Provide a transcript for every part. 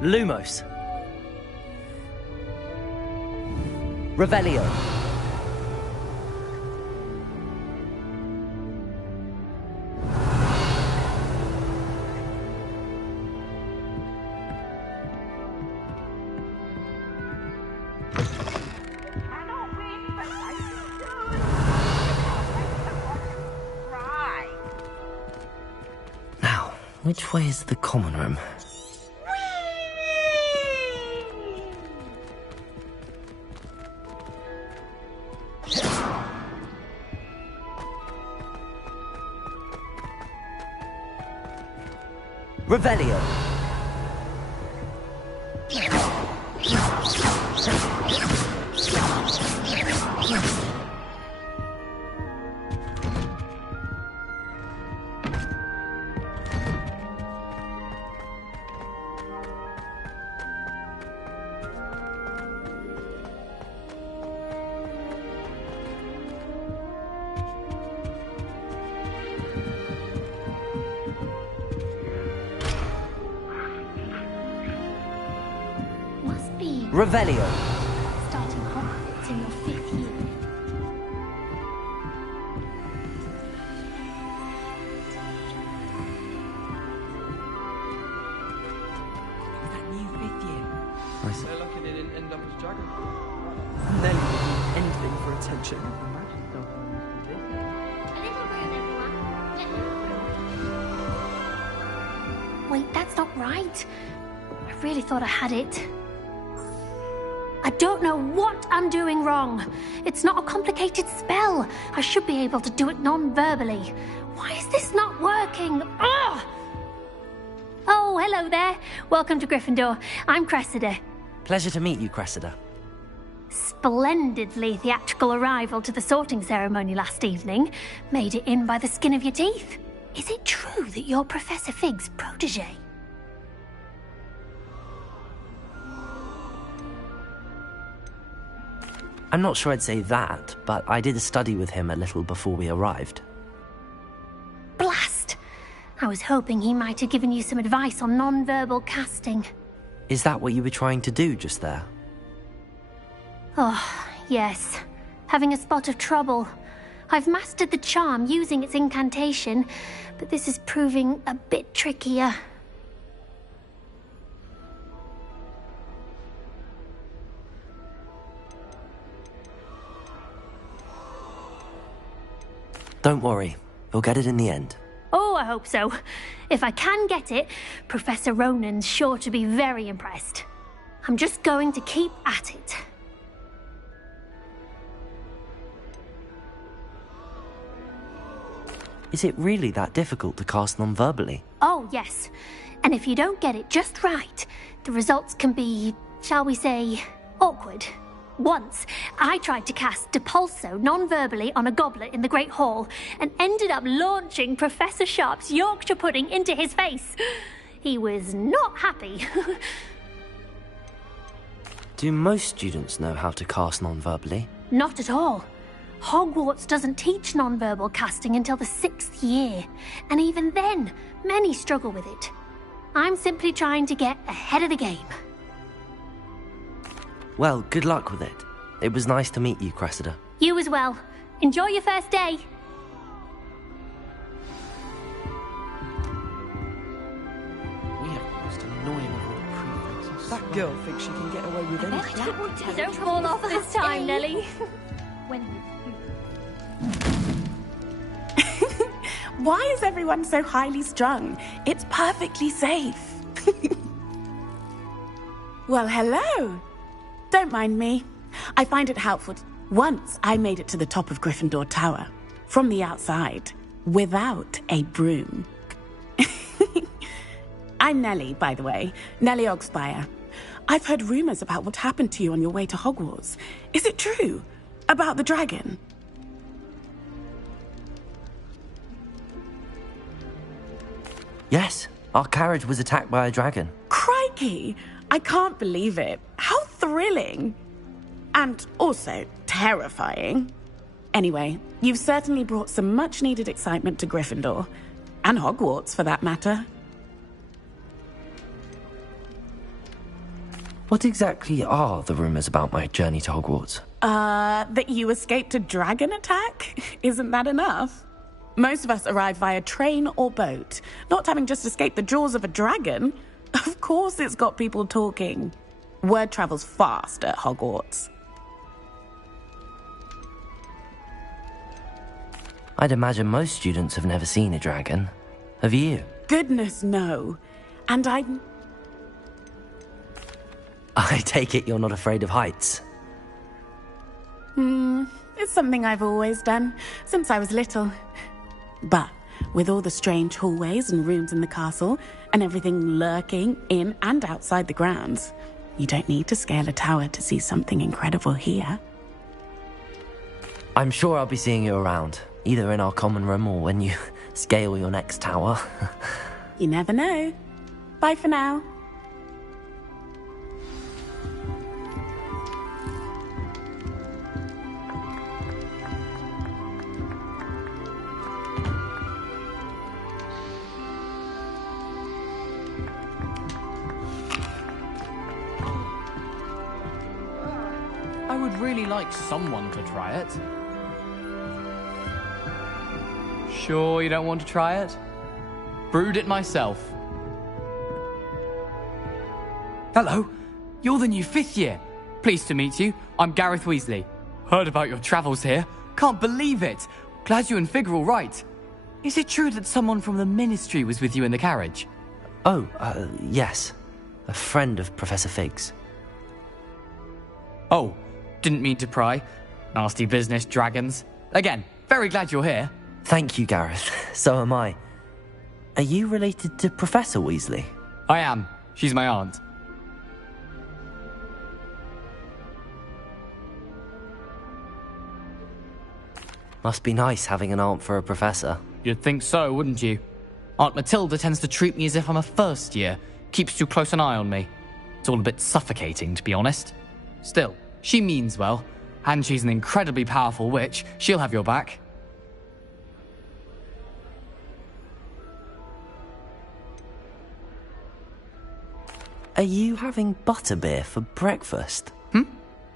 Lumos. Revelio. Now, which way is the common room? Revelio. Revelio. Starting Hogwarts in your 5th year. That new 5th year. They're lucky they didn't end up as dragon. Nelly would do anything for attention. Wait, that's not right. I really thought I had it. I don't know what I'm doing wrong. It's not a complicated spell. I should be able to do it non-verbally. Why is this not working? Ugh! Oh, hello there. Welcome to Gryffindor. I'm Cressida. Pleasure to meet you, Cressida. Splendidly theatrical arrival to the sorting ceremony last evening. Made it in by the skin of your teeth. Is it true that you're Professor Fig's protege? I'm not sure I'd say that, but I did study with him a little before we arrived. Blast! I was hoping he might have given you some advice on non-verbal casting. Is that what you were trying to do just there? Oh, yes. Having a spot of trouble. I've mastered the charm using its incantation, but this is proving a bit trickier. Don't worry, we'll get it in the end. Oh, I hope so. If I can get it, Professor Ronan's sure to be very impressed. I'm just going to keep at it. Is it really that difficult to cast non-verbally? Oh, yes. And if you don't get it just right, the results can be, shall we say, awkward. Once, I tried to cast Depulso non-verbally on a goblet in the Great Hall and ended up launching Professor Sharp's Yorkshire pudding into his face. He was not happy. Do most students know how to cast non-verbally? Not at all. Hogwarts doesn't teach non-verbal casting until the 6th year, and even then, many struggle with it. I'm simply trying to get ahead of the game. Well, good luck with it. It was nice to meet you, Cressida. You as well. Enjoy your first day. We have the most annoying of all the prefects. That girl thinks she can get away with anything. Don't fall off this time, Nelly. Why is everyone so highly strung? It's perfectly safe. Well, hello. Don't mind me. I find it helpful. Once I made it to the top of Gryffindor Tower, from the outside, without a broom. I'm Nellie, by the way. Nellie Ogspire. I've heard rumors about what happened to you on your way to Hogwarts. Is it true? About the dragon? Yes, our carriage was attacked by a dragon. Crikey! I can't believe it. How thrilling! And also terrifying. Anyway, you've certainly brought some much-needed excitement to Gryffindor. And Hogwarts, for that matter. What exactly are the rumours about my journey to Hogwarts? That you escaped a dragon attack? Isn't that enough? Most of us arrive via train or boat, not having just escaped the jaws of a dragon. Of course it's got people talking. Word travels fast at Hogwarts. I'd imagine most students have never seen a dragon. Have you? Goodness, no. And I'm... I take it you're not afraid of heights. It's something I've always done, since I was little. But with all the strange hallways and rooms in the castle, and everything lurking in and outside the grounds, you don't need to scale a tower to see something incredible here. I'm sure I'll be seeing you around, either in our common room or when you scale your next tower. You never know. Bye for now. I would really like someone to try it. Sure you don't want to try it? Brewed it myself. Hello, you're the new 5th year. Pleased to meet you. I'm Gareth Weasley. Heard about your travels here. Can't believe it. Glad you and Fig are all right. Is it true that someone from the Ministry was with you in the carriage? Oh, yes. A friend of Professor Fig's. Oh, didn't mean to pry. Nasty business, dragons. Again, very glad you're here. Thank you, Gareth. So am I. Are you related to Professor Weasley? I am. She's my aunt. Must be nice having an aunt for a professor. You'd think so, wouldn't you? Aunt Matilda tends to treat me as if I'm a first year. Keeps too close an eye on me. It's all a bit suffocating, to be honest. Still, she means well. And she's an incredibly powerful witch. She'll have your back. Are you having butterbeer for breakfast?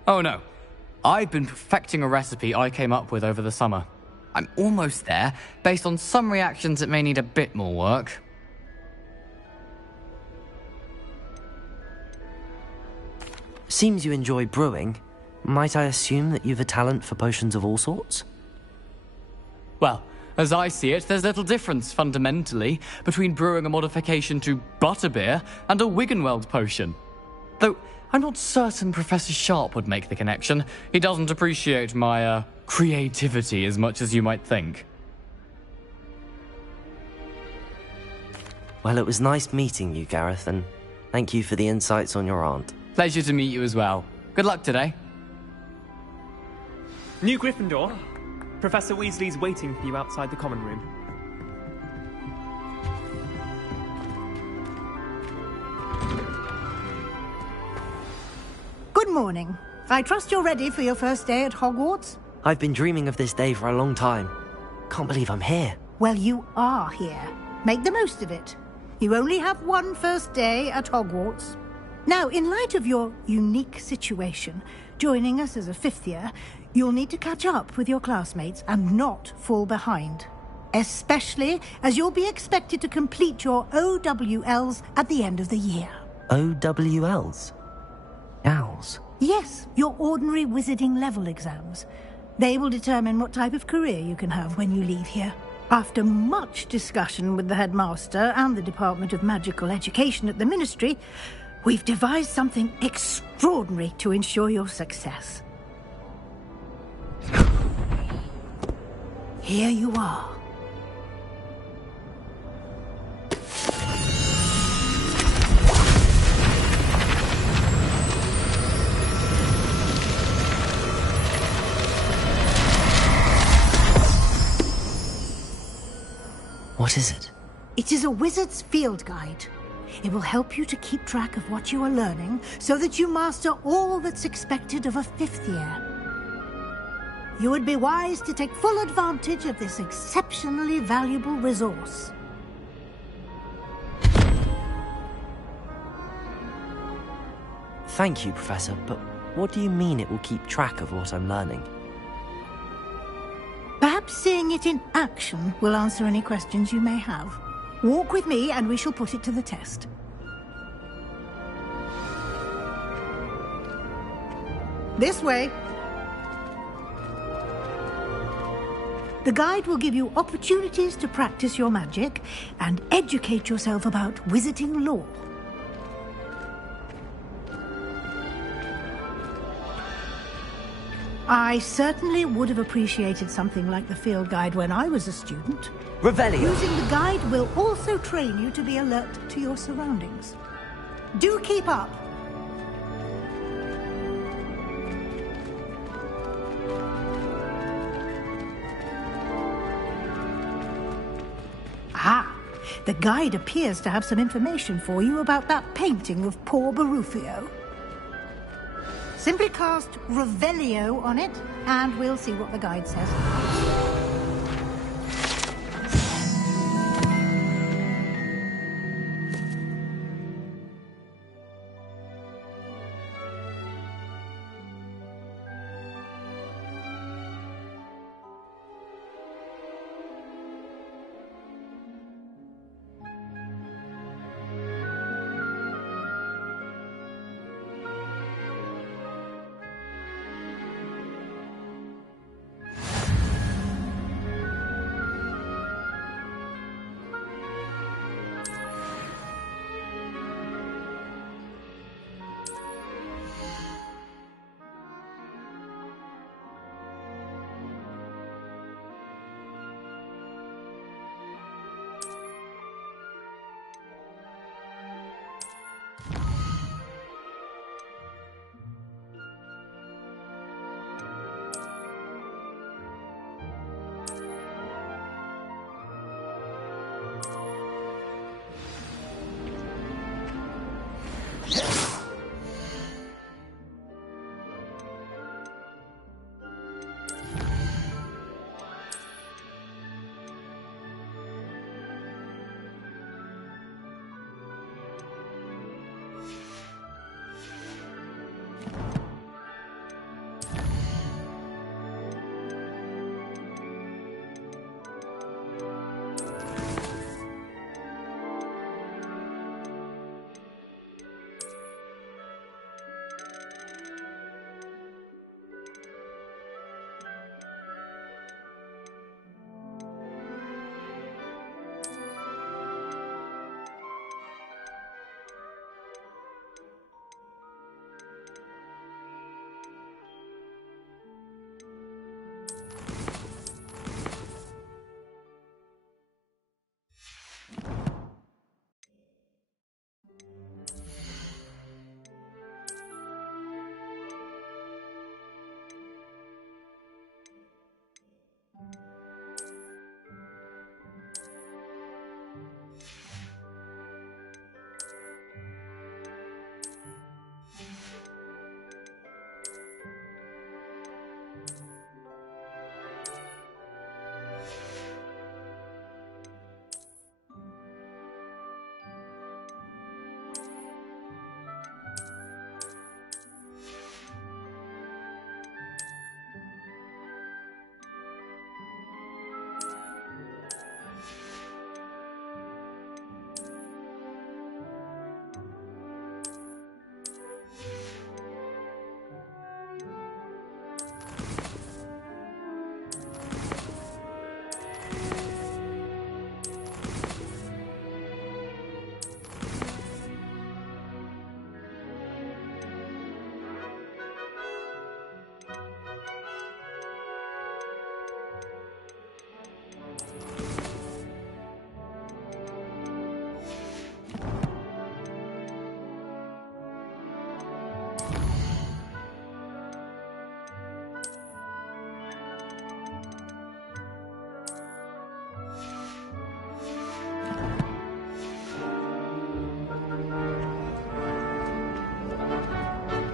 Oh no. I've been perfecting a recipe I came up with over the summer. I'm almost there. Based on some reactions, it may need a bit more work. Seems you enjoy brewing. Might I assume that you've a talent for potions of all sorts? Well, as I see it, there's little difference, fundamentally, between brewing a modification to butterbeer and a Wiggenweld potion. Though, I'm not certain Professor Sharp would make the connection. He doesn't appreciate my, creativity as much as you might think. Well, it was nice meeting you, Gareth, and thank you for the insights on your aunt. Pleasure to meet you as well. Good luck today. New Gryffindor. Professor Weasley's waiting for you outside the common room. Good morning. I trust you're ready for your first day at Hogwarts? I've been dreaming of this day for a long time. Can't believe I'm here. Well, you are here. Make the most of it. You only have one first day at Hogwarts. Now, in light of your unique situation, joining us as a 5th year, you'll need to catch up with your classmates and not fall behind. Especially as you'll be expected to complete your OWLs at the end of the year. OWLs? Owls? Yes, your ordinary wizarding level exams. They will determine what type of career you can have when you leave here. After much discussion with the headmaster and the Department of Magical Education at the Ministry, we've devised something extraordinary to ensure your success. Here you are. What is it? It is a wizard's field guide. It will help you to keep track of what you are learning so that you master all that's expected of a 5th year. You would be wise to take full advantage of this exceptionally valuable resource. Thank you, Professor, but what do you mean it will keep track of what I'm learning? Perhaps seeing it in action will answer any questions you may have. Walk with me and we shall put it to the test. This way. The guide will give you opportunities to practice your magic and educate yourself about wizarding lore. I certainly would have appreciated something like the field guide when I was a student. Revelio! Using the guide will also train you to be alert to your surroundings. Do keep up! Ah, the guide appears to have some information for you about that painting of poor Barufio. Simply cast Revelio on it, and we'll see what the guide says.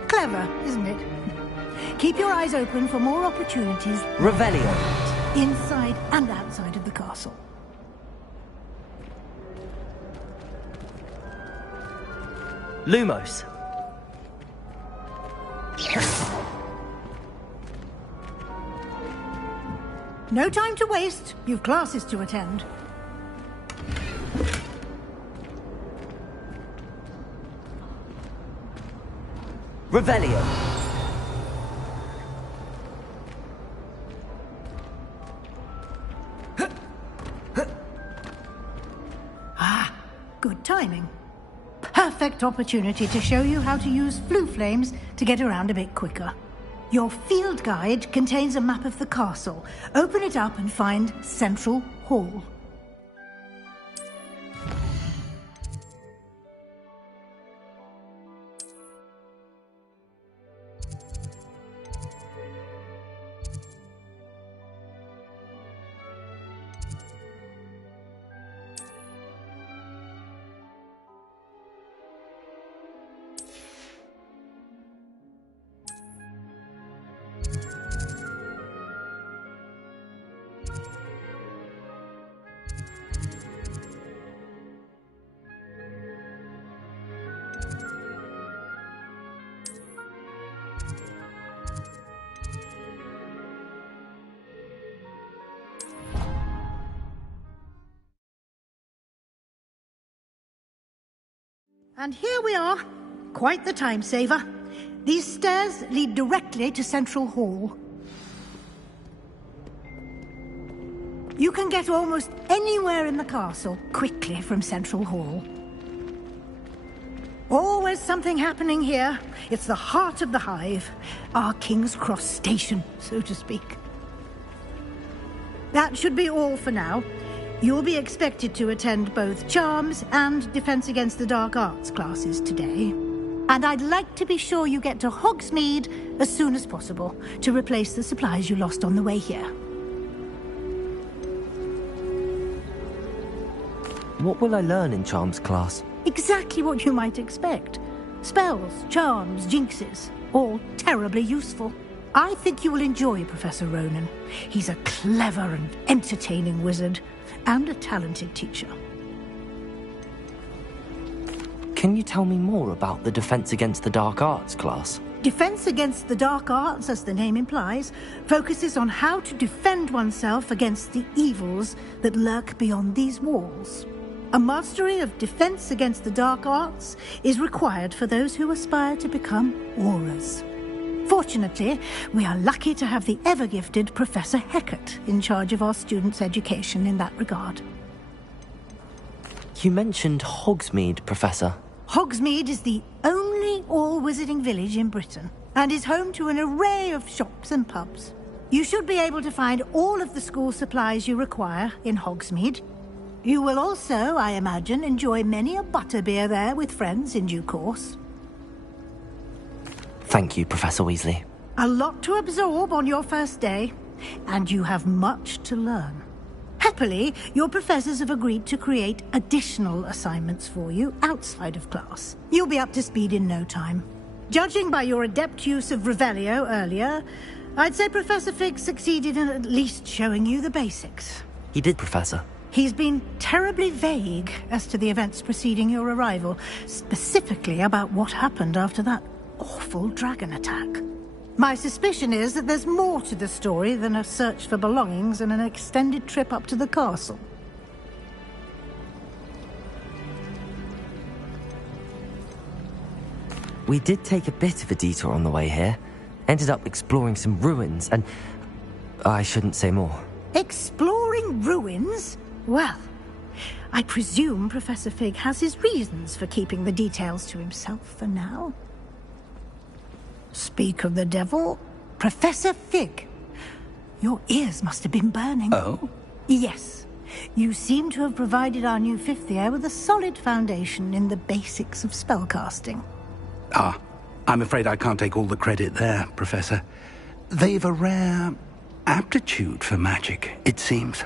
Clever, isn't it? Keep your eyes open for more opportunities. Revelio. Inside and outside of the castle. Lumos. No time to waste. You've classes to attend. Revelio. Good timing. Perfect opportunity to show you how to use flue flames to get around a bit quicker. Your field guide contains a map of the castle. Open it up and find Central Hall. And here we are. Quite the time saver. These stairs lead directly to Central Hall. You can get almost anywhere in the castle quickly from Central Hall. Always something happening here. It's the heart of the hive. Our King's Cross station, so to speak. That should be all for now. You'll be expected to attend both Charms and Defense Against the Dark Arts classes today. And I'd like to be sure you get to Hogsmeade as soon as possible to replace the supplies you lost on the way here. What will I learn in Charms class? Exactly what you might expect. Spells, charms, jinxes, all terribly useful. I think you will enjoy Professor Ronan. He's a clever and entertaining wizard, and a talented teacher. Can you tell me more about the Defense Against the Dark Arts class? Defense Against the Dark Arts, as the name implies, focuses on how to defend oneself against the evils that lurk beyond these walls. A mastery of Defense Against the Dark Arts is required for those who aspire to become Aurors. Fortunately, we are lucky to have the ever-gifted Professor Hecat in charge of our students' education in that regard. You mentioned Hogsmeade, Professor. Hogsmeade is the only all-wizarding village in Britain, and is home to an array of shops and pubs. You should be able to find all of the school supplies you require in Hogsmeade. You will also, I imagine, enjoy many a butterbeer there with friends in due course. Thank you, Professor Weasley. A lot to absorb on your first day, and you have much to learn. Happily, your professors have agreed to create additional assignments for you outside of class. You'll be up to speed in no time. Judging by your adept use of Revelio earlier, I'd say Professor Fig succeeded in at least showing you the basics. He did, Professor. He's been terribly vague as to the events preceding your arrival, specifically about what happened after that awful dragon attack. My suspicion is that there's more to the story than a search for belongings and an extended trip up to the castle. We did take a bit of a detour on the way here. Ended up exploring some ruins, and I shouldn't say more. Exploring ruins? Well, I presume Professor Fig has his reasons for keeping the details to himself for now. Speak of the devil, Professor Fig. Your ears must have been burning. Oh? Yes. You seem to have provided our new fifth year with a solid foundation in the basics of spellcasting. Ah, I'm afraid I can't take all the credit there, Professor. They've a rare aptitude for magic, it seems.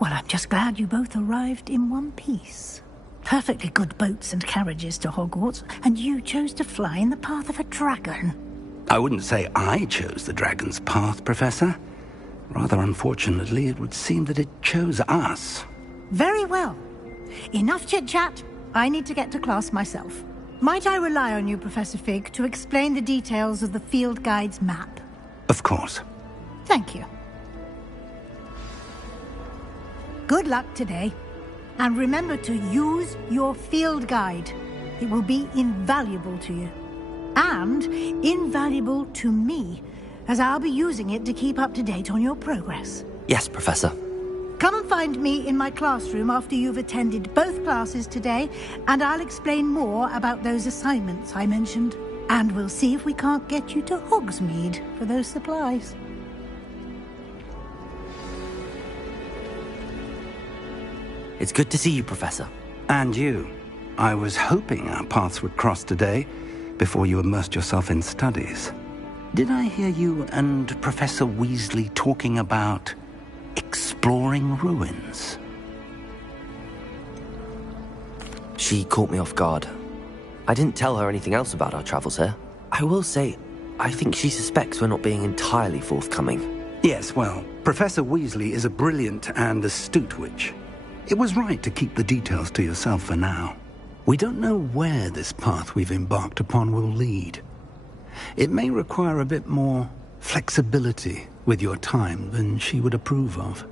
Well, I'm just glad you both arrived in one piece. Perfectly good boats and carriages to Hogwarts, and you chose to fly in the path of a dragon. I wouldn't say I chose the dragon's path, Professor. Rather unfortunately, it would seem that it chose us. Very well. Enough chit-chat. I need to get to class myself. Might I rely on you, Professor Fig, to explain the details of the field guide's map? Of course. Thank you. Good luck today. And remember to use your field guide. It will be invaluable to you. And invaluable to me, as I'll be using it to keep up to date on your progress. Yes, Professor. Come and find me in my classroom after you've attended both classes today, and I'll explain more about those assignments I mentioned. And we'll see if we can't get you to Hogsmeade for those supplies. It's good to see you, Professor. And you. I was hoping our paths would cross today, before you immersed yourself in studies. Did I hear you and Professor Weasley talking about exploring ruins? She caught me off guard. I didn't tell her anything else about our travels here. I will say, I think she suspects we're not being entirely forthcoming. Yes, well, Professor Weasley is a brilliant and astute witch. It was right to keep the details to yourself for now. We don't know where this path we've embarked upon will lead. It may require a bit more flexibility with your time than she would approve of.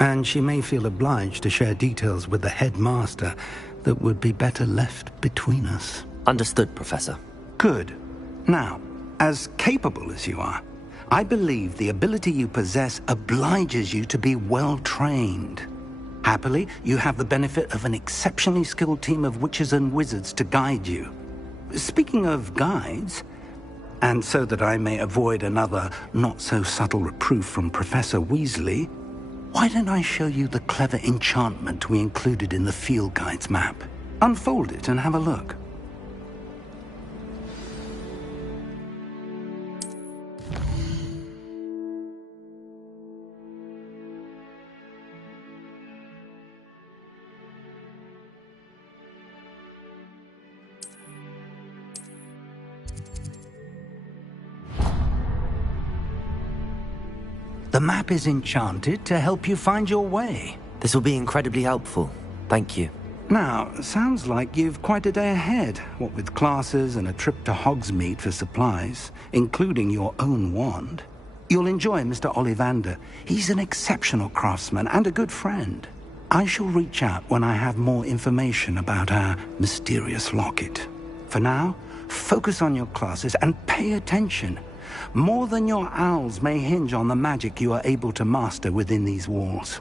And she may feel obliged to share details with the headmaster that would be better left between us. Understood, Professor. Good. Now, as capable as you are, I believe the ability you possess obliges you to be well-trained. Happily, you have the benefit of an exceptionally skilled team of witches and wizards to guide you. Speaking of guides, and so that I may avoid another not-so-subtle reproof from Professor Weasley, why don't I show you the clever enchantment we included in the field guide's map? Unfold it and have a look. The map is enchanted to help you find your way. This will be incredibly helpful. Thank you. Now, sounds like you've quite a day ahead, what with classes and a trip to Hogsmeade for supplies, including your own wand. You'll enjoy Mr. Ollivander. He's an exceptional craftsman and a good friend. I shall reach out when I have more information about our mysterious locket. For now, focus on your classes and pay attention. More than your owls may hinge on the magic you are able to master within these walls.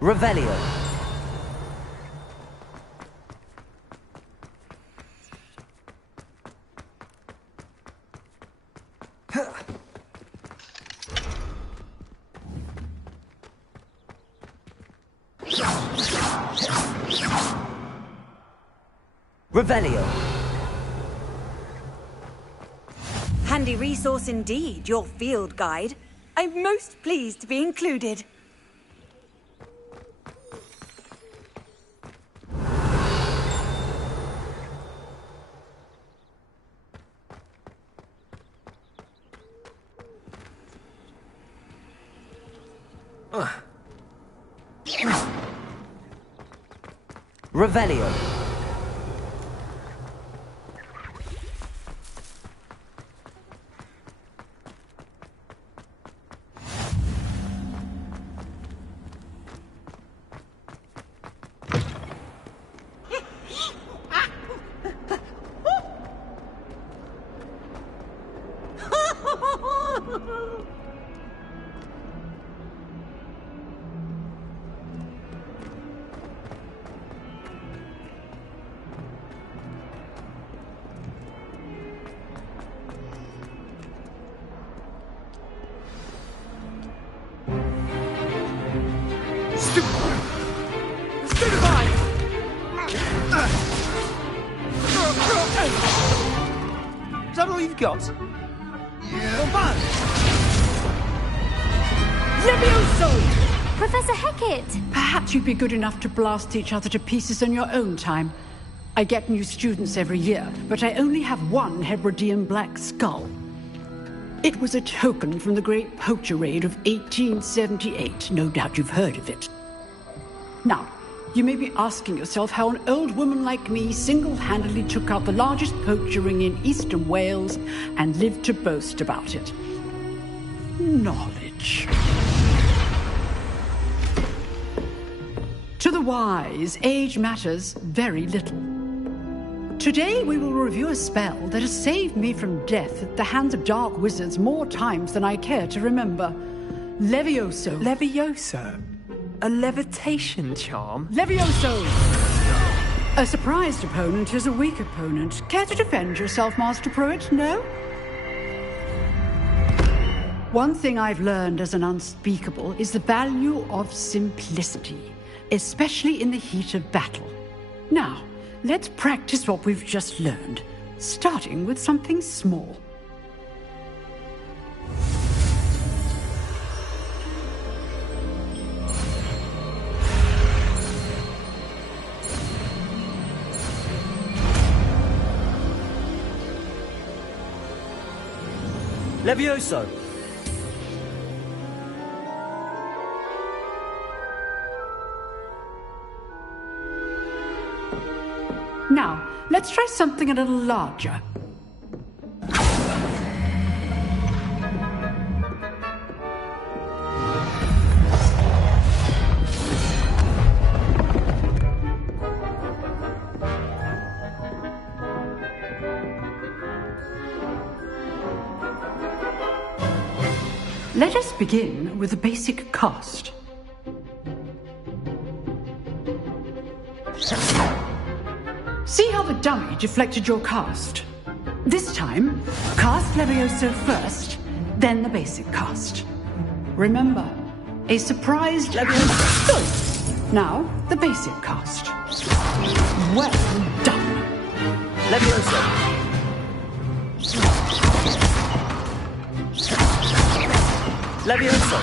Revelio. Revelio. Handy resource indeed, your field guide. I'm most pleased to be included. Revelio. that all you've got? Levioso! Professor Hecat! Perhaps you'd be good enough to blast each other to pieces in your own time. I get new students every year, but I only have one Hebridean black skull. It was a token from the Great Poacher Raid of 1878. No doubt you've heard of it. Now, you may be asking yourself how an old woman like me single-handedly took out the largest poacher ring in eastern Wales and lived to boast about it. Knowledge. To the wise, age matters very little. Today we will review a spell that has saved me from death at the hands of dark wizards more times than I care to remember. Levioso. Levioso? A levitation charm? Levioso! A surprised opponent is a weak opponent. Care to defend yourself, Master Pruitt? No? One thing I've learned as an unspeakable is the value of simplicity, especially in the heat of battle. Now, let's practice what we've just learned, starting with something small. Levioso! Now, let's try something a little larger. Let us begin with the basic cast. See how the dummy deflected your cast? This time, cast Levioso first, then the basic cast. Remember, a surprised Levioso. Now, the basic cast. Well done. Levioso! Levioso!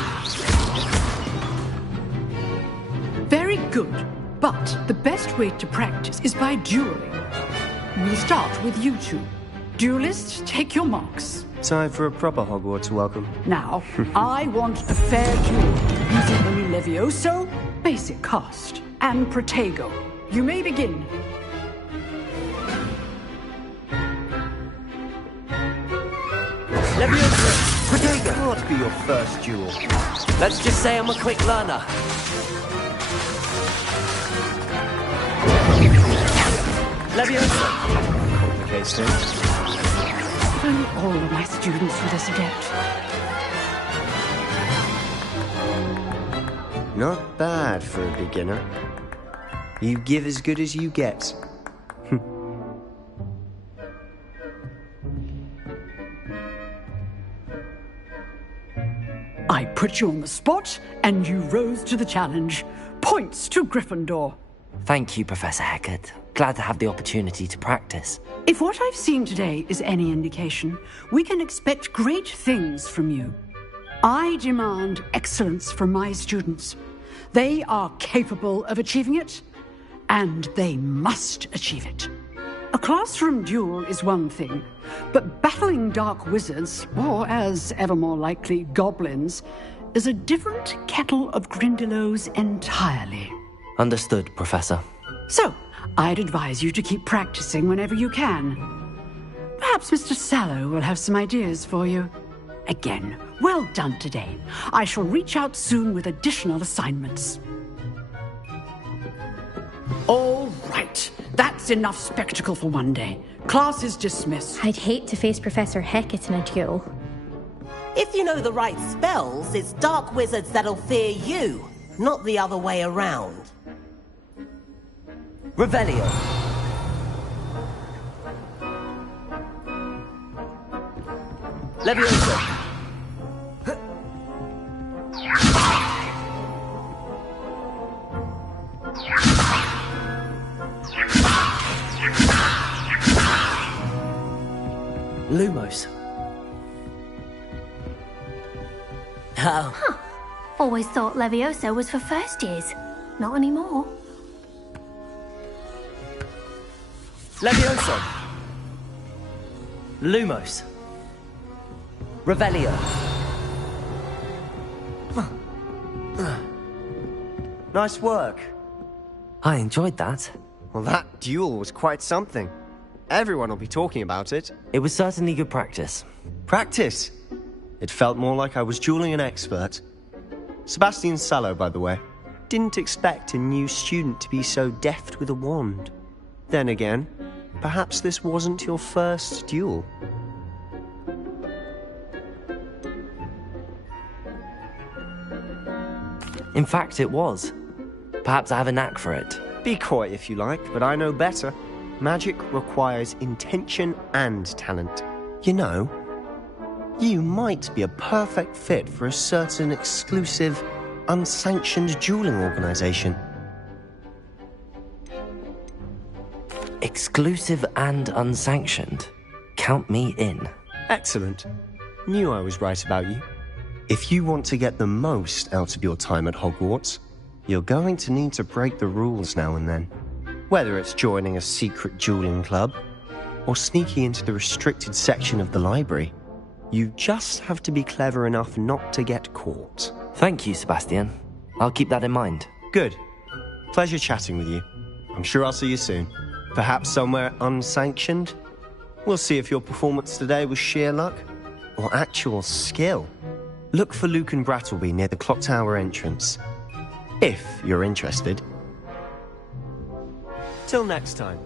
Very good. But the best way to practice is by dueling. We'll start with you two. Duelists, take your marks. Time for a proper Hogwarts welcome. Now, I want a fair duel using only Levioso, basic cast, and Protego. You may begin. Levioso! Protego can't be your first duel. Let's just say I'm a quick learner. Levioso! Complicates things. If only all of my students were this adept. Not bad for a beginner. You give as good as you get. I put you on the spot, and you rose to the challenge. Points to Gryffindor. Thank you, Professor Hecat. Glad to have the opportunity to practice. If what I've seen today is any indication, we can expect great things from you. I demand excellence from my students. They are capable of achieving it, and they must achieve it. A classroom duel is one thing, but battling dark wizards, or as ever more likely, goblins, is a different kettle of Grindylows entirely. Understood, Professor. So, I'd advise you to keep practicing whenever you can. Perhaps Mr. Sallow will have some ideas for you. Again, well done today. I shall reach out soon with additional assignments. All right. That's enough spectacle for one day. Class is dismissed. I'd hate to face Professor Hecat in a duel. If you know the right spells, it's dark wizards that'll fear you, not the other way around. Revelio! Levioso! Lumos. Oh. Huh. Always thought Levioso was for first years. Not anymore. Levioso. Lumos. Revelio. Nice work. I enjoyed that. Well, that duel was quite something. Everyone will be talking about it. It was certainly good practice. Practice? It felt more like I was dueling an expert. Sebastian Sallow, by the way. Didn't expect a new student to be so deft with a wand. Then again, perhaps this wasn't your first duel. In fact, it was. Perhaps I have a knack for it. Be coy if you like, but I know better. Magic requires intention and talent. You know, you might be a perfect fit for a certain exclusive, unsanctioned dueling organization. Exclusive and unsanctioned. Count me in. Excellent. Knew I was right about you. If you want to get the most out of your time at Hogwarts, you're going to need to break the rules now and then. Whether it's joining a secret dueling club, or sneaking into the restricted section of the library, you just have to be clever enough not to get caught. Thank you, Sebastian. I'll keep that in mind. Good. Pleasure chatting with you. I'm sure I'll see you soon. Perhaps somewhere unsanctioned? We'll see if your performance today was sheer luck, or actual skill. Look for Luke and Brattleby near the clock tower entrance. If you're interested. Till next time.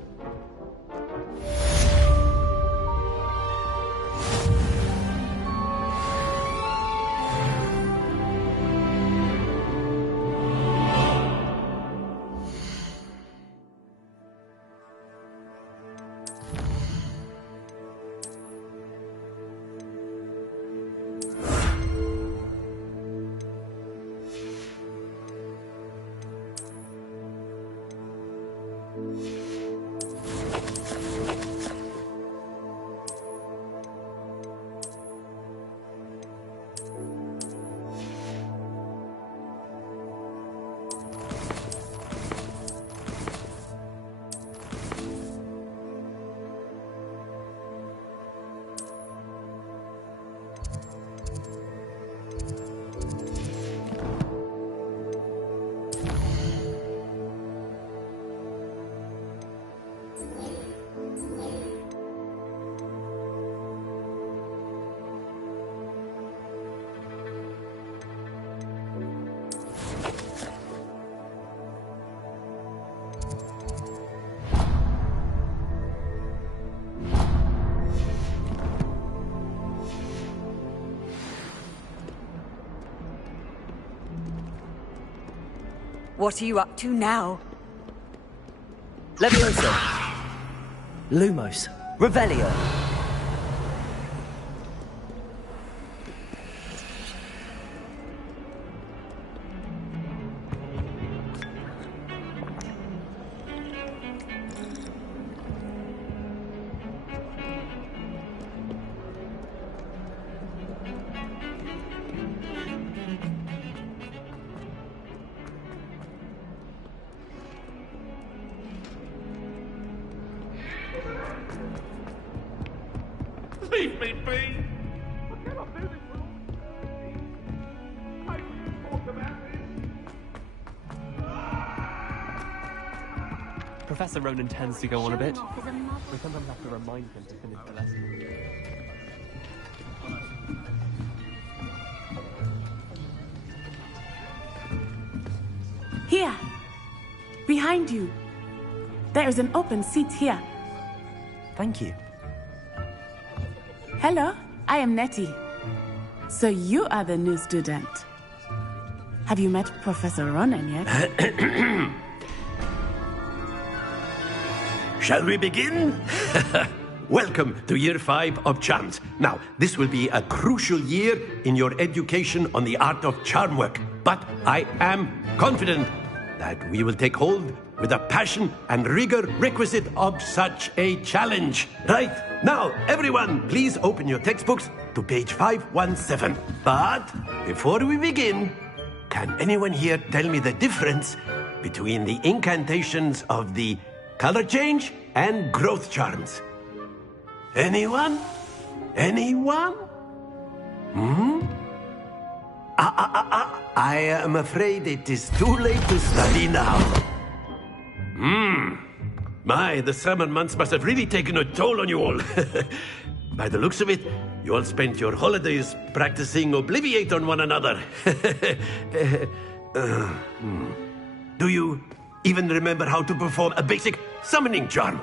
What are you up to now? Levioso. Lumos. Revelio. Leave me be! I cannot do this alone. I will talk about this. Professor Ronan tends to go on a bit. We sometimes have to remind him to finish the lesson. Here. Behind you. There is an open seat here. Thank you. Hello, I am Nettie. So you are the new student. Have you met Professor Ronan yet? Shall we begin? Welcome to Year 5 of Charms. Now, this will be a crucial year in your education on the art of charm work. But I am confident that we will take hold with the passion and rigor requisite of such a challenge. Right, now, everyone, please open your textbooks to page 517. But before we begin, can anyone here tell me the difference between the incantations of the color change and growth charms? Anyone? Anyone? I am afraid it is too late to study now. My, the summer months must have really taken a toll on you all. By the looks of it, you all spent your holidays practicing Obliviate on one another. Do you even remember how to perform a basic summoning charm?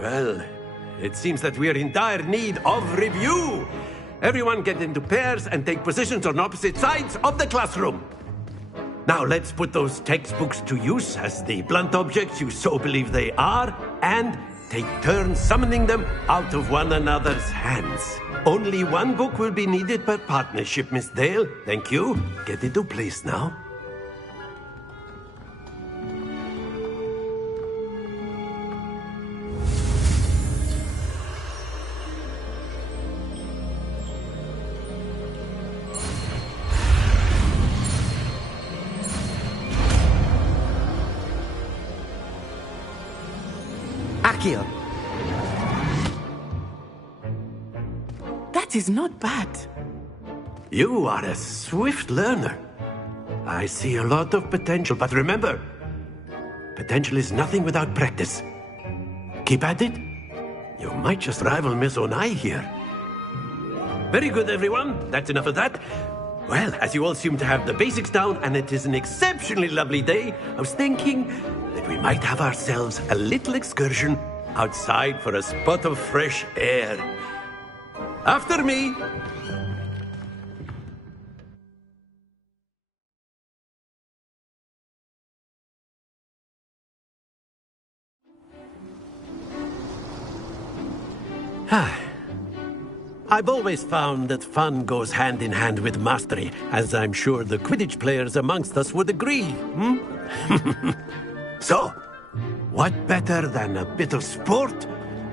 Well, it seems that we are in dire need of review. Everyone get into pairs and take positions on opposite sides of the classroom. Now let's put those textbooks to use as the blunt objects you so believe they are, and take turns summoning them out of one another's hands. Only one book will be needed per partnership, Miss Dale. Thank you. Get into place now. Accio. That is not bad. You are a swift learner. I see a lot of potential, but remember, potential is nothing without practice. Keep at it. You might just rival Miss Onai here. Very good, everyone. That's enough of that. Well, as you all seem to have the basics down, and it is an exceptionally lovely day, I was thinking that we might have ourselves a little excursion outside for a spot of fresh air. After me. I've always found that fun goes hand in hand with mastery, as I'm sure the Quidditch players amongst us would agree. So, what better than a bit of sport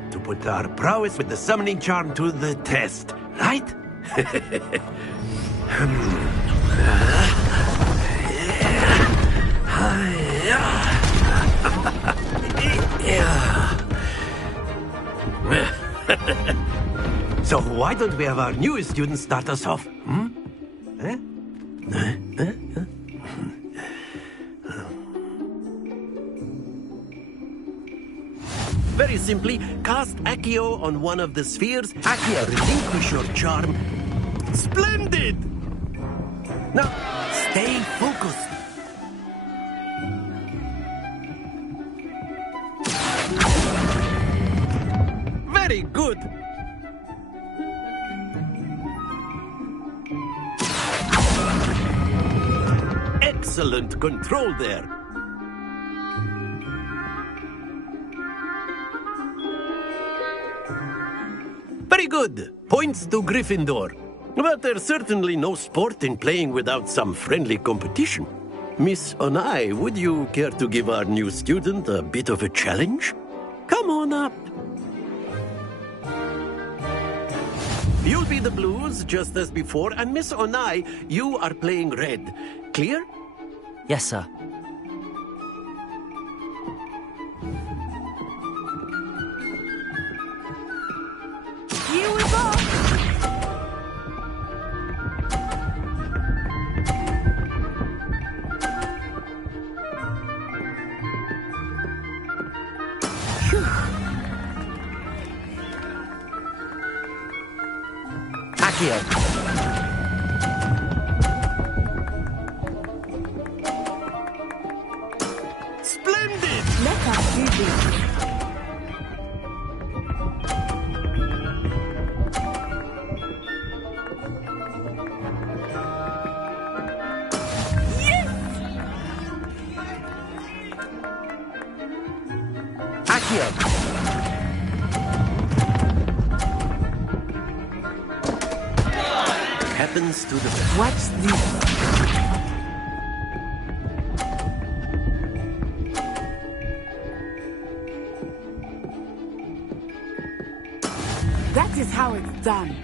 to put our prowess with the summoning charm to the test, right? So why don't we have our newest student start us off? Very simply, cast Accio on one of the spheres. Accio, relinquish your charm. Splendid! Now, stay focused. Very good. Excellent control there. Very good. Points to Gryffindor. But there's certainly no sport in playing without some friendly competition. Miss Onai, would you care to give our new student a bit of a challenge? Come on up. You'll be the blues, just as before, and Miss Onai, you are playing red. Clear? Yes, sir. Here we go! Accio. Splendid! Let us do this. Accio. Happens to the best. What's this? done.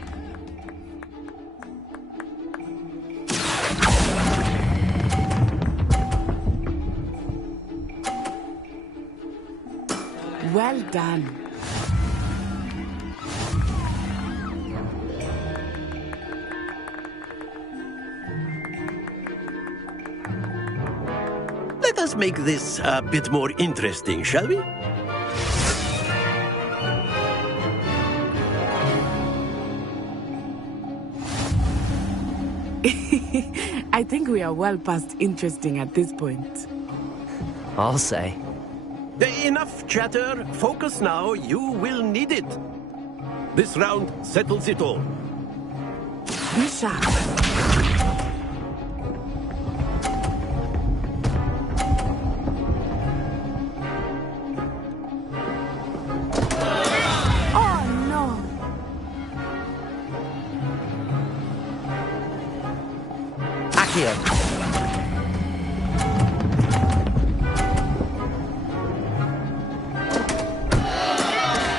Well done. Let us make this a bit more interesting, shall we? I think we are well past interesting at this point. I'll say. Enough chatter. Focus now. You will need it. This round settles it all. Be sharp.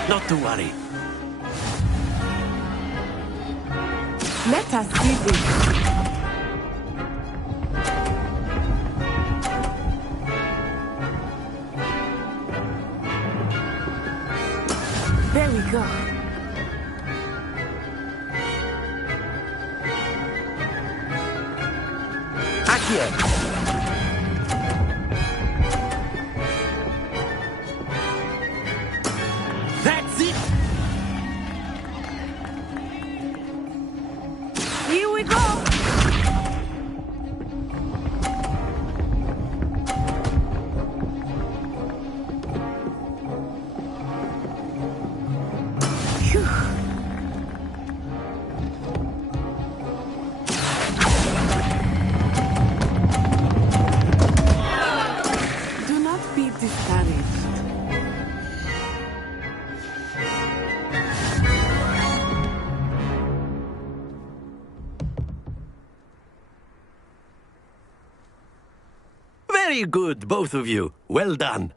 Not to worry. Let us see this. There we go. Accio! That's it! Here we go! Phew. Do not be discouraged. Very good, both of you. Well done.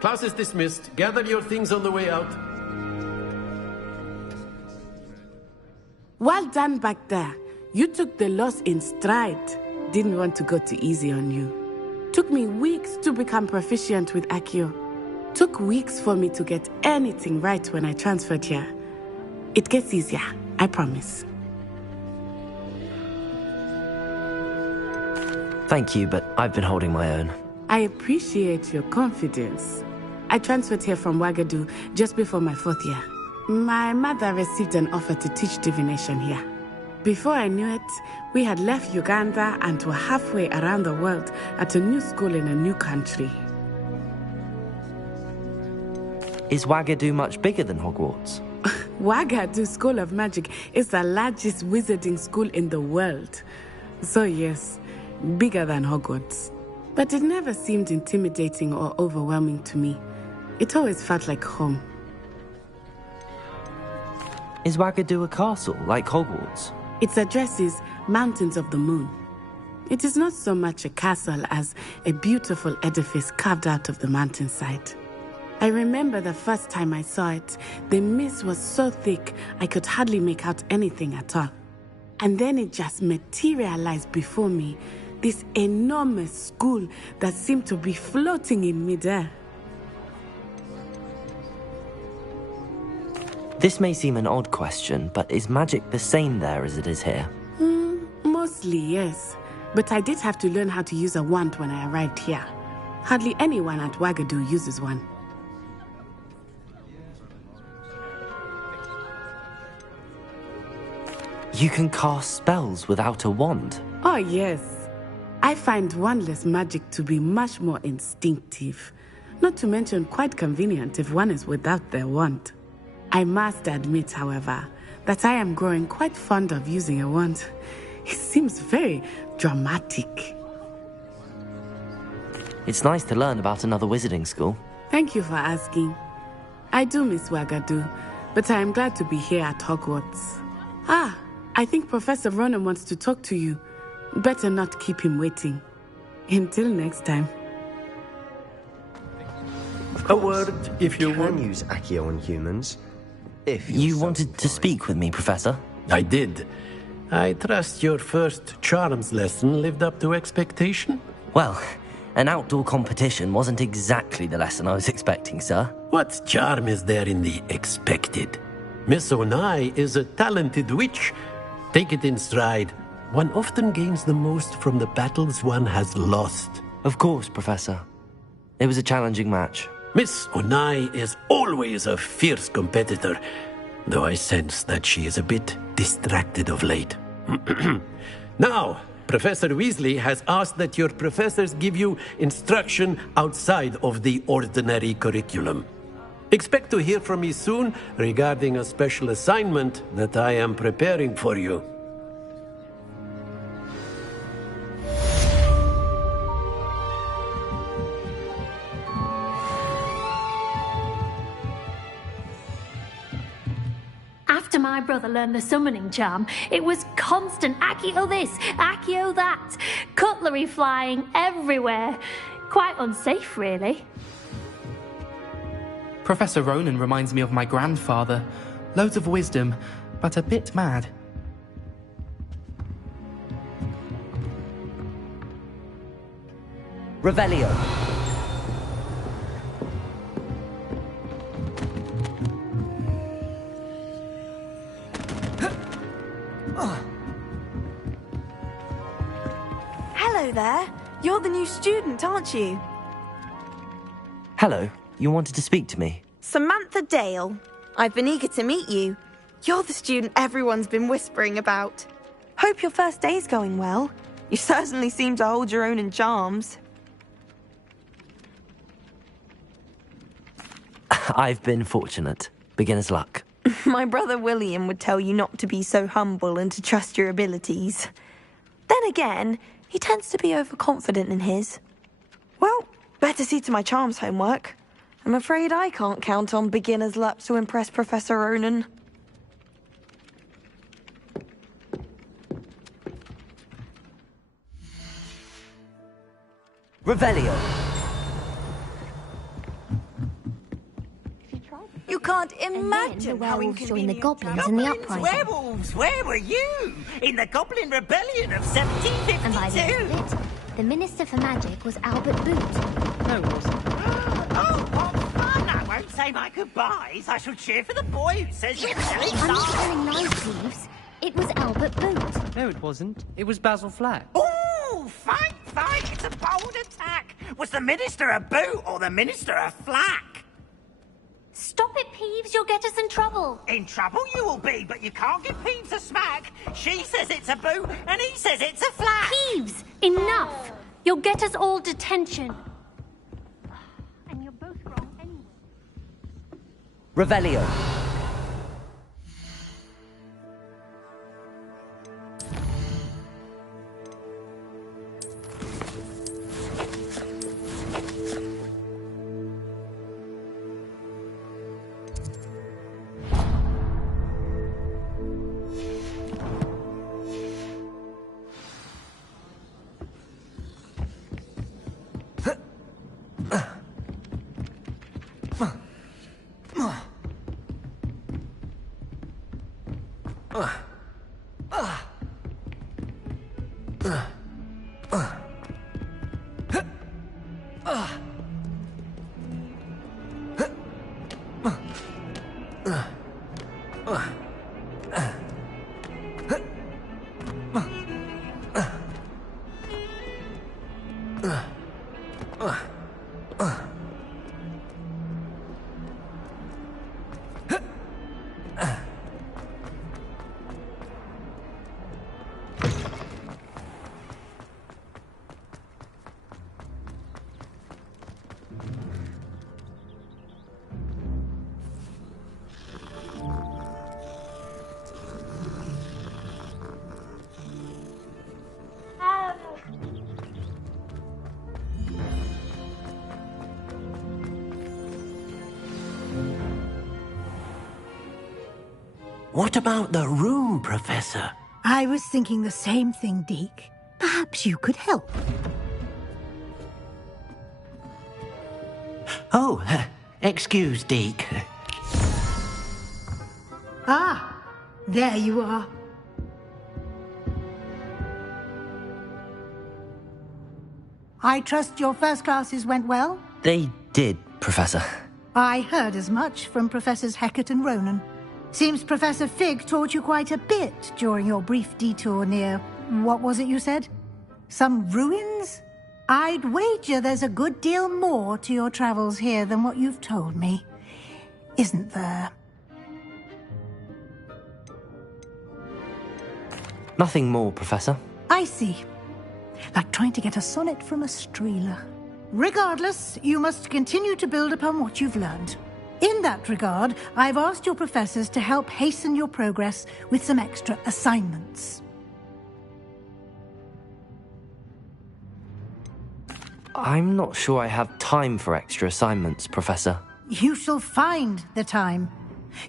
Class is dismissed. Gather your things on the way out. Well done back there. You took the loss in stride. Didn't want to go too easy on you. Took me weeks to become proficient with Accio. Took weeks for me to get anything right when I transferred here. It gets easier, I promise. Thank you, but I've been holding my own. I appreciate your confidence. I transferred here from Wagadu just before my 4th year. My mother received an offer to teach divination here. Before I knew it, we had left Uganda and were halfway around the world at a new school in a new country. Is Wagadu much bigger than Hogwarts? Wagadu School of Magic is the largest wizarding school in the world. So yes, bigger than Hogwarts. But it never seemed intimidating or overwhelming to me. It always felt like home. Is Wagadu a castle, like Hogwarts? Its address is Mountains of the Moon. It is not so much a castle as a beautiful edifice carved out of the mountainside. I remember the first time I saw it, the mist was so thick I could hardly make out anything at all. And then it just materialized before me, this enormous school that seemed to be floating in midair. This may seem an odd question, but is magic the same there as it is here? Mostly, yes. But I did have to learn how to use a wand when I arrived here. Hardly anyone at Wagadu uses one. You can cast spells without a wand? Oh, yes. I find wandless magic to be much more instinctive. Not to mention quite convenient if one is without their wand. I must admit, however, that I am growing quite fond of using a wand. It seems very dramatic. It's nice to learn about another wizarding school. Thank you for asking. I do miss Wagadu, but I am glad to be here at Hogwarts. I think Professor Ronan wants to talk to you. Better not keep him waiting. Until next time. A word, if you can would. use Accio on humans. If You wanted to speak with me, Professor? I did. I trust your first charms lesson lived up to expectation? Well, an outdoor competition wasn't exactly the lesson I was expecting, sir. What charm is there in the expected? Miss Onai is a talented witch. Take it in stride. One often gains the most from the battles one has lost. Of course, Professor. It was a challenging match. Miss Onai is always a fierce competitor, though I sense that she is a bit distracted of late. Now, Professor Weasley has asked that your professors give you instruction outside of the ordinary curriculum. Expect to hear from me soon regarding a special assignment that I am preparing for you. After my brother learned the summoning charm, it was constant Accio this, Accio that, cutlery flying everywhere. Quite unsafe, really. Professor Ronan reminds me of my grandfather. Loads of wisdom, but a bit mad. Revelio. Hello there. You're the new student, aren't you? Hello. You wanted to speak to me? Samantha Dale. I've been eager to meet you. You're the student everyone's been whispering about. Hope your first day's going well. You certainly seem to hold your own in charms. I've been fortunate. Beginner's luck. My brother William would tell you not to be so humble and to trust your abilities. Then again, he tends to be overconfident in his. Well, better see to my charms homework. I'm afraid I can't count on beginner's luck to impress Professor Ronan. Revelio. You can't imagine the how werewolves joined the inconvenient. goblins in the uprising. Werewolves, where were you? In the Goblin Rebellion of 1752? And by the end of it, the Minister for Magic was Albert Boot. No, it wasn't. Oh, what fun! I won't say my goodbyes. I shall cheer for the boy who says you're silly I'm not son. telling lies, Thieves. It was Albert Boot. No, it wasn't. It was Basil Flack. Oh, fight! It's a bold attack. Was the Minister a boot or the Minister a flack? Stop it, Peeves. You'll get us in trouble. In trouble you will be, but you can't give Peeves a smack. She says it's a boot, and he says it's a flack. Peeves, enough. You'll get us all detention. And you're both wrong anyway. Revelio. What about the room, Professor? I was thinking the same thing, Deke. Perhaps you could help. Oh, excuse, Deke. Ah, there you are. I trust your first classes went well? They did, Professor. I heard as much from Professors Hecat and Ronan. Seems Professor Fig taught you quite a bit during your brief detour near... what was it you said? Some ruins? I'd wager there's a good deal more to your travels here than what you've told me. Isn't there? Nothing more, Professor. I see. Like trying to get a sonnet from a streeler. Regardless, you must continue to build upon what you've learned. In that regard, I've asked your professors to help hasten your progress with some extra assignments. I'm not sure I have time for extra assignments, Professor. You shall find the time.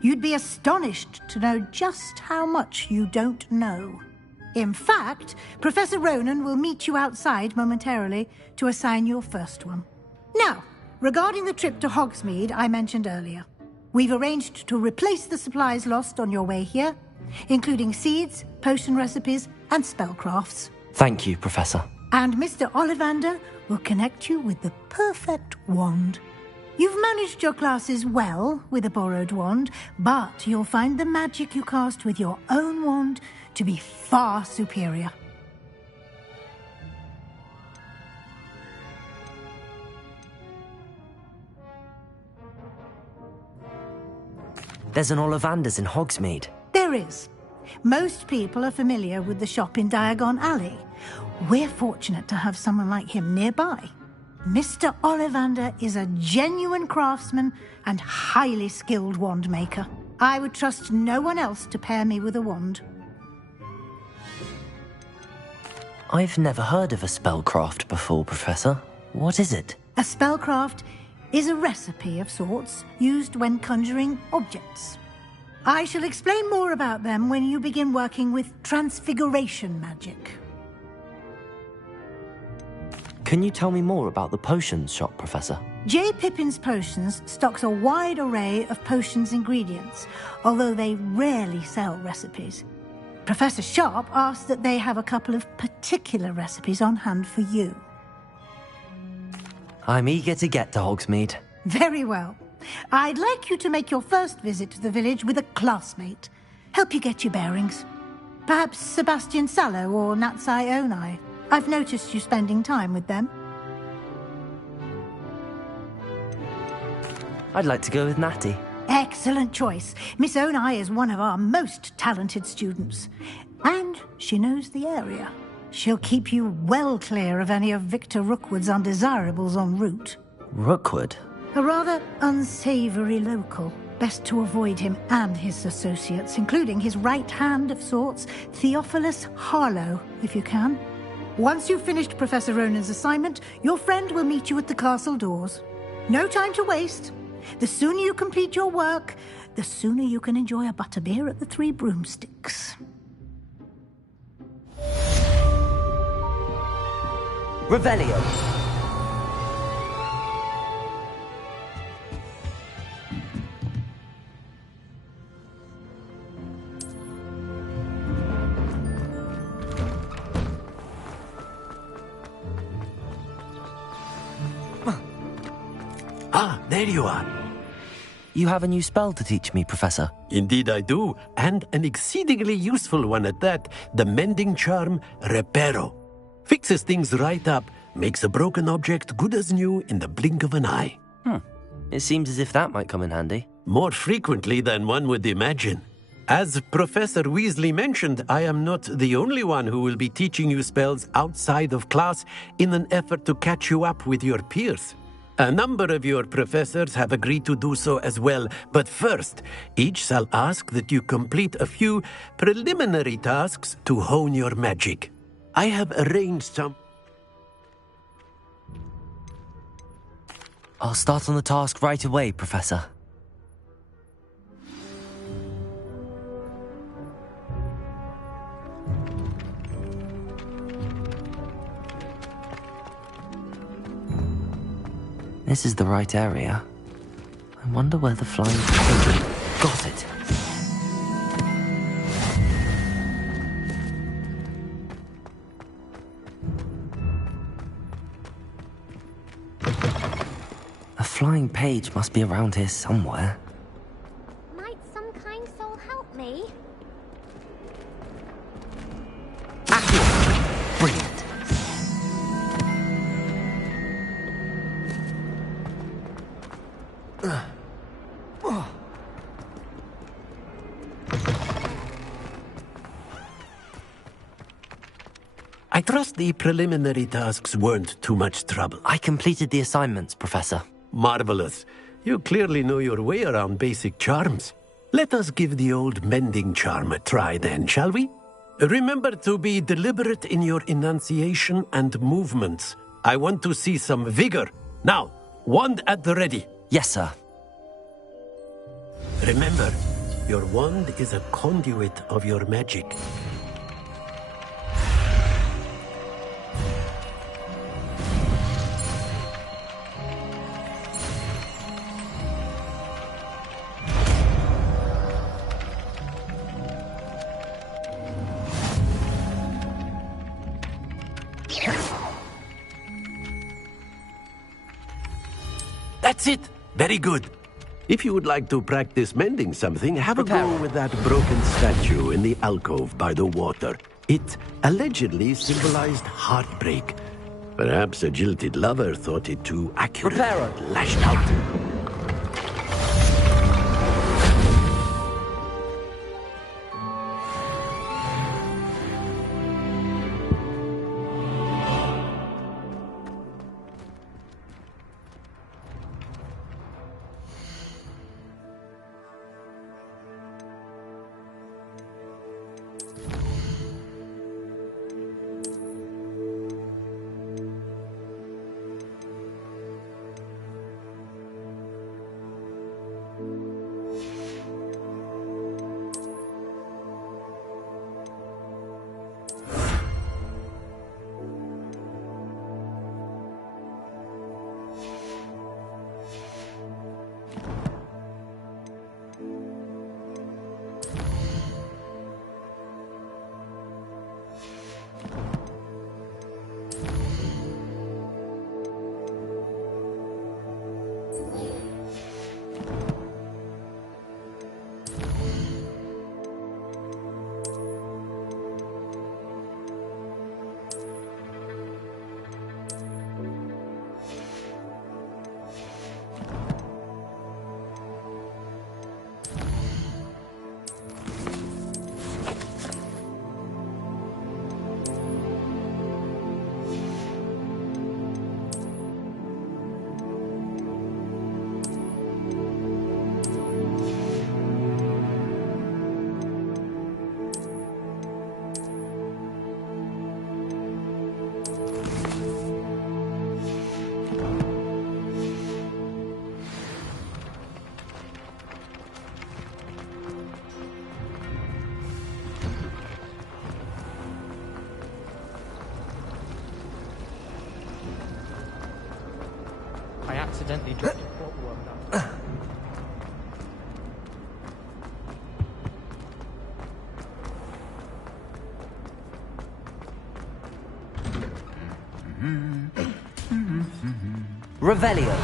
You'd be astonished to know just how much you don't know. In fact, Professor Ronan will meet you outside momentarily to assign your first one. Now, regarding the trip to Hogsmeade I mentioned earlier, we've arranged to replace the supplies lost on your way here, including seeds, potion recipes, and spellcrafts. Thank you, Professor. And Mr. Ollivander will connect you with the perfect wand. You've managed your classes well with a borrowed wand, but you'll find the magic you cast with your own wand to be far superior. There's an Ollivander's in Hogsmeade. There is. Most people are familiar with the shop in Diagon Alley. We're fortunate to have someone like him nearby. Mr. Ollivander is a genuine craftsman and highly skilled wand maker. I would trust no one else to pair me with a wand. I've never heard of a spellcraft before, Professor. What is it? A spellcraft is a recipe of sorts used when conjuring objects. I shall explain more about them when you begin working with transfiguration magic. Can you tell me more about the potions shop, Professor? J. Pippin's Potions stocks a wide array of potions ingredients, although they rarely sell recipes. Professor Sharp asked that they have a couple of particular recipes on hand for you. I'm eager to get to Hogsmeade. Very well. I'd like you to make your first visit to the village with a classmate. Help you get your bearings. Perhaps Sebastian Sallow or Natsai Onai. I've noticed you spending time with them. I'd like to go with Natty. Excellent choice. Miss Onai is one of our most talented students. And she knows the area. She'll keep you well clear of any of Victor Rookwood's undesirables en route. Rookwood? A rather unsavoury local. Best to avoid him and his associates, including his right hand of sorts, Theophilus Harlow, if you can. Once you've finished Professor Ronan's assignment, your friend will meet you at the castle doors. No time to waste. The sooner you complete your work, the sooner you can enjoy a butterbeer at the Three Broomsticks. Revelio. Ah, there you are. You have a new spell to teach me, Professor. Indeed I do, and an exceedingly useful one at that. The mending charm, Reparo. Fixes things right up, makes a broken object good as new in the blink of an eye. It seems as if that might come in handy. More frequently than one would imagine. As Professor Weasley mentioned, I am not the only one who will be teaching you spells outside of class in an effort to catch you up with your peers. A number of your professors have agreed to do so as well, but first, each shall ask that you complete a few preliminary tasks to hone your magic. I have arranged some... I'll start on the task right away, Professor. This is the right area. I wonder where the flying page... Got it. A flying page must be around here somewhere. Might some kind soul help me? Brilliant. I trust the preliminary tasks weren't too much trouble. I completed the assignments, Professor. Marvelous. You clearly know your way around basic charms. Let us give the old mending charm a try then, shall we? Remember to be deliberate in your enunciation and movements. I want to see some vigor. Now, wand at the ready. Yes, sir. Remember, your wand is a conduit of your magic. That's it! Very good. If you would like to practice mending something, have a go with that broken statue in the alcove by the water. It allegedly symbolized heartbreak. Perhaps a jilted lover thought it too accurate. Preparo. Lashed out. I accidentally dropped a clockwork down. Revelio.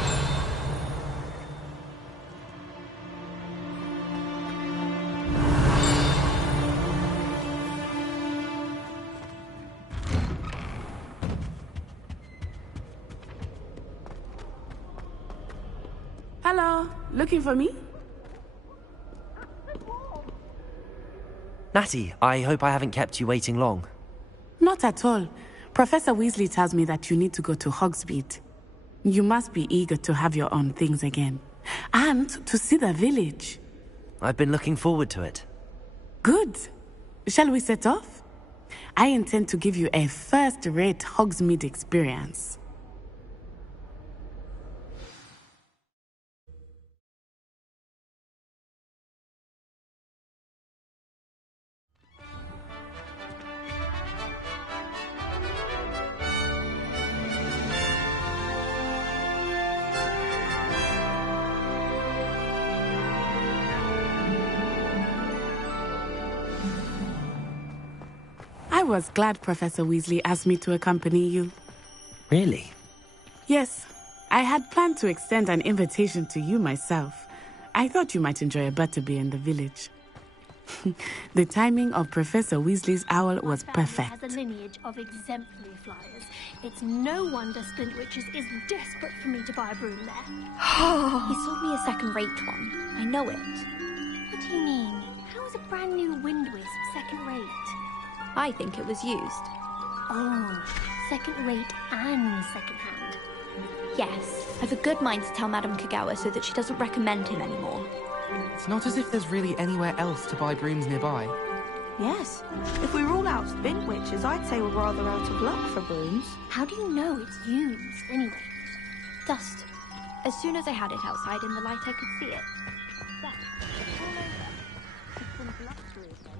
Hello, looking for me? Natty, I hope I haven't kept you waiting long. Not at all. Professor Weasley tells me that you need to go to Hogsmeade. You must be eager to have your own things again. And to see the village. I've been looking forward to it. Good. Shall we set off? I intend to give you a first-rate Hogsmeade experience. I was glad Professor Weasley asked me to accompany you. Really? Yes, I had planned to extend an invitation to you myself. I thought you might enjoy a butterbeer in the village. The timing of Professor Weasley's owl was perfect. Has a lineage of exemplary flyers. It's no wonder Splintwitches is desperate for me to buy a broom there. He sold me a second-rate one. I know it. What do you mean? How is a brand new wind wisp second-rate? I think it was used. Oh, second-rate and second-hand. Yes, I've a good mind to tell Madame Kagawa so that she doesn't recommend him anymore. It's not as if there's really anywhere else to buy brooms nearby. Yes, if we rule out Splintwitches, I'd say we're rather out of luck for brooms. How do you know it's used, anyway? Dust. As soon as I had it outside in the light, I could see it. Dust. All over. It's some blustery place.